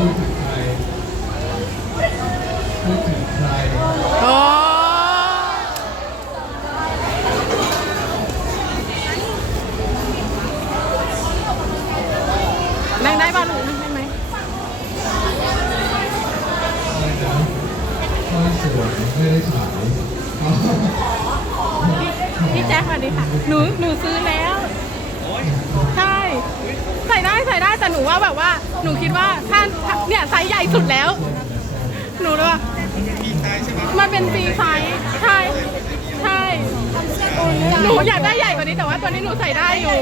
พูด แต่หนูว่าแบบว่า หนูคิดว่าถ้าเนี่ยไซส์ใหญ่สุดแล้ว หนูเลยว่ามันเป็นฟรีไซส์ใช่ใช่หนูอยากได้ใหญ่กว่านี้แต่ว่าตัวนี้หนูใส่ได้อยู่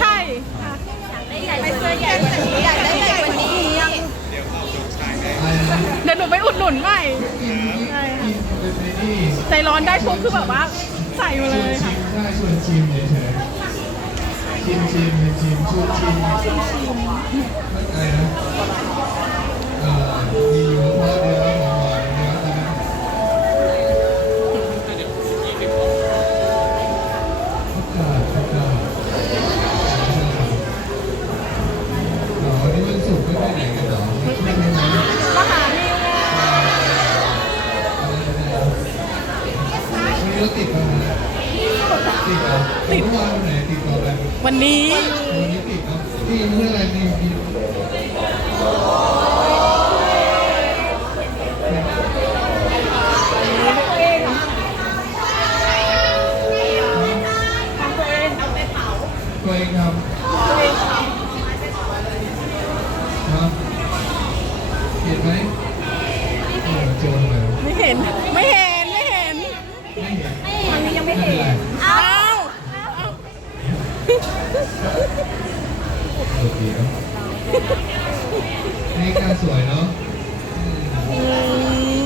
ใช่ไม่เสื้ใหญ่กว่านี้อยากได้ใหญ่กว่านี้อะไรนะเดี๋ยวหนูไปอุดหนุนใหม่ใช่กินเป็นไอ้นี่ใจร้อนได้ปุ๊บคือแบบว่าใส่มาเลยค่ะ มได้ชวนชิมเฉยๆชิมชิมชิมชวนชิมอะไรนะเอ่อมีอยู่ ก่อนอะไรวันนี้วันนี้ติดเนาะนี่เมื่ออะไรนี่มีตัวเองทำฮะเห็นไหมโอ้โจรเลยไม่เห็น ไม่เห็น ไม่เห็น ไม่เห็นวันนี้ยังไม่เห็น อ้าวโอเคเนาะให้การสวยเนาะ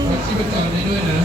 วัดชีพจรได้ด้วยนะ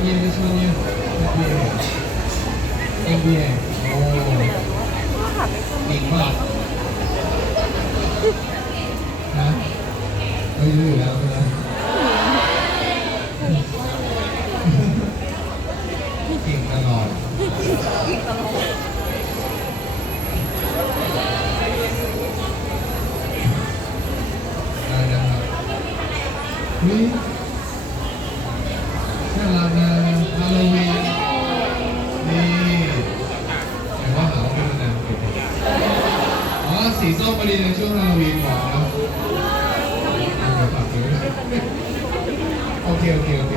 รูวันเย็นจะชวนเย็นวันเย็น MBA โอ้เก่งมาก นะไม่รู้อยู่แล้ว น่ารักนาฮาโลวีนนี่แต่ว่าหาว่าเป็นนางเอกอ๋อสีส้มพอดีในช่วงฮาโลวีนเหมาะเนะเอาไปฝากด้วยโอเคโอเคโอเค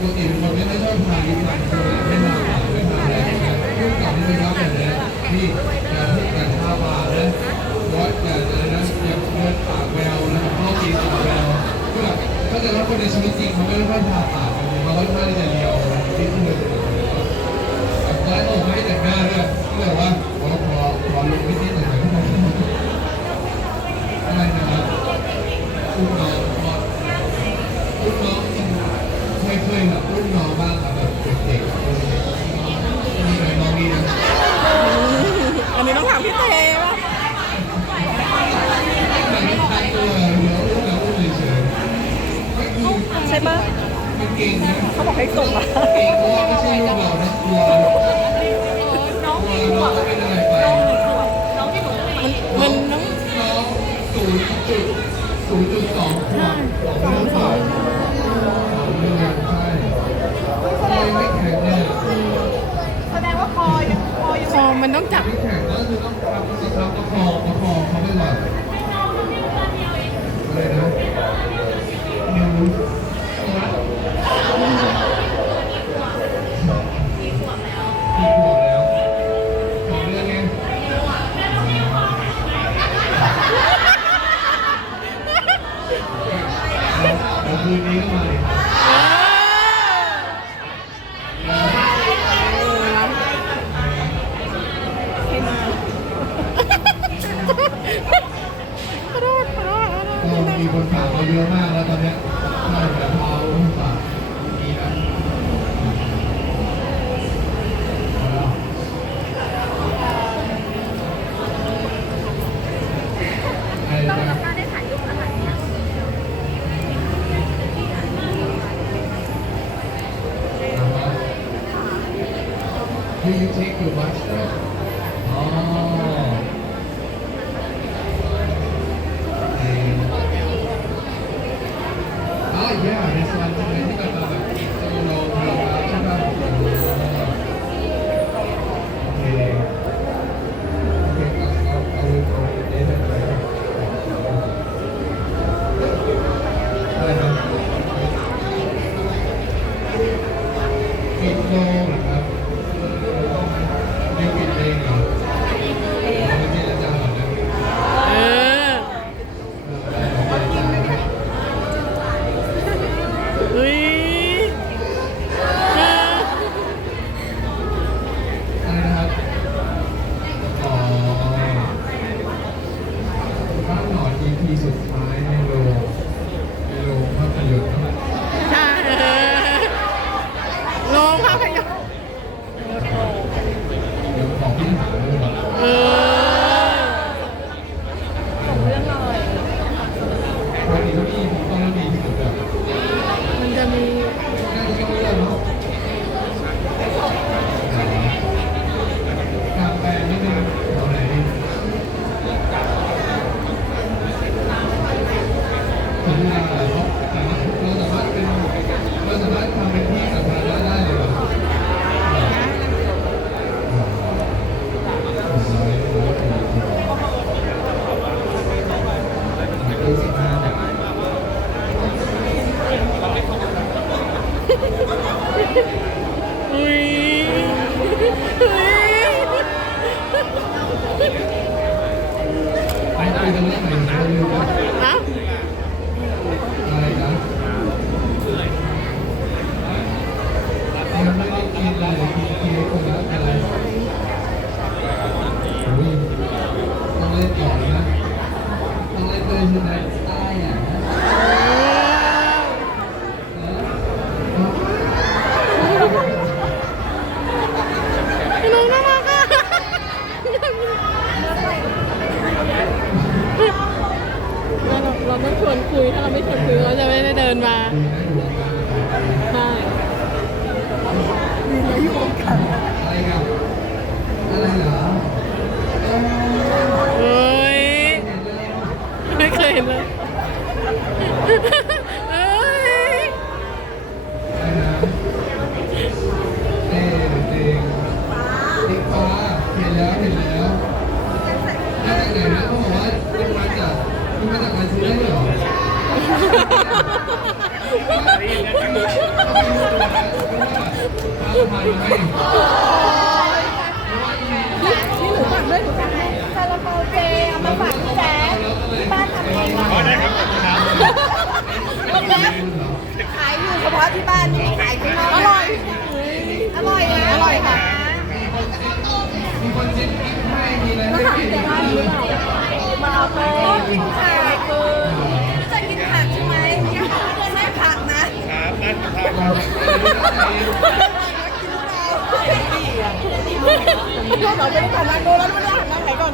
ปกติเป็นคนไม่ค่อยชอบทานลิ้นมันคือไม่ทานหวานไม่ทานอะไรนะพูดกลับนี่ครับแบบนี้ที่อย่พูดแต่ชาบานะร้อยแต่อะไรนะอย่าเลือดปากแววนะครับข้อตีปากแววคือแบบถ้าเกิดว่าคนในชีวิตจริงเขาไม่ค่อยทาปากกันเขาค่อนข้างจะเลียวนิดนึงตอนแรกผมไม่แต่งหน้าด้วยก็เลยว่าขอขอขอลงนิด ศูนย์จุดสองขวบสองเดือนกว่าสองเดือนใช่คอไม่แข็งเนี่ยแสดงว่าคอยังคอยังคอมันต้องจับไม่แข็งก็คือต้องทำประคับประคองประคองเขาไปก่อน คืนนี้ก็มาอีกขอโทษขอโทษขอโทษก็มีคนฝากมาเยอะมากแล้วตอนเนี้ยใช่แต่พอคนฝากมีนะอาแล้วไอ้ต้องแบบกับกา ไปไปกันเลยไปกันเลยนะ ขายอยู่เฉพาะที่บ้านไม่ขายข้างนอกอร่อย อร่อยนะอร่อยค่ะต้องถามแต่ว่าหรือเปล่ามาเอากินผักจะกินผักใช่ไหมไช่ผักนะครับนั่นครักกินเราไม่ได้ผ่านนางโนแล้วไม่ได้ผ่านนางไหนก่อน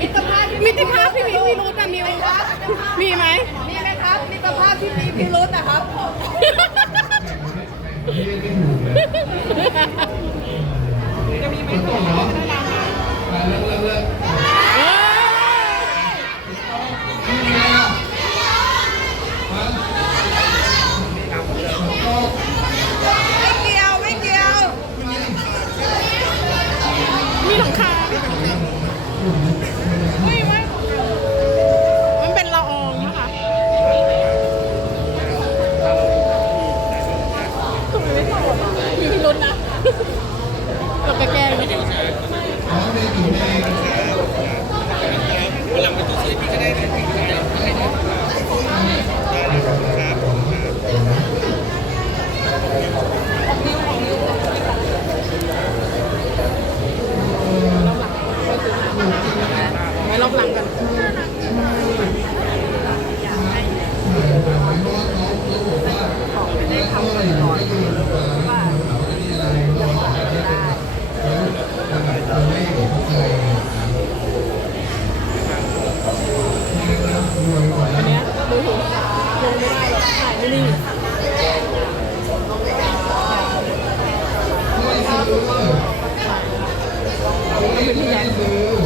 มิตรภาพมิตภาพที่มีพิรุธอะมีไหมคะมีไหมมีไหมครับมิตรภาพพี่มีพิรุตนะครับไม่ถูกเลยจะมีไหมถูกเนาะ เป็นที่ย้ายซื้อ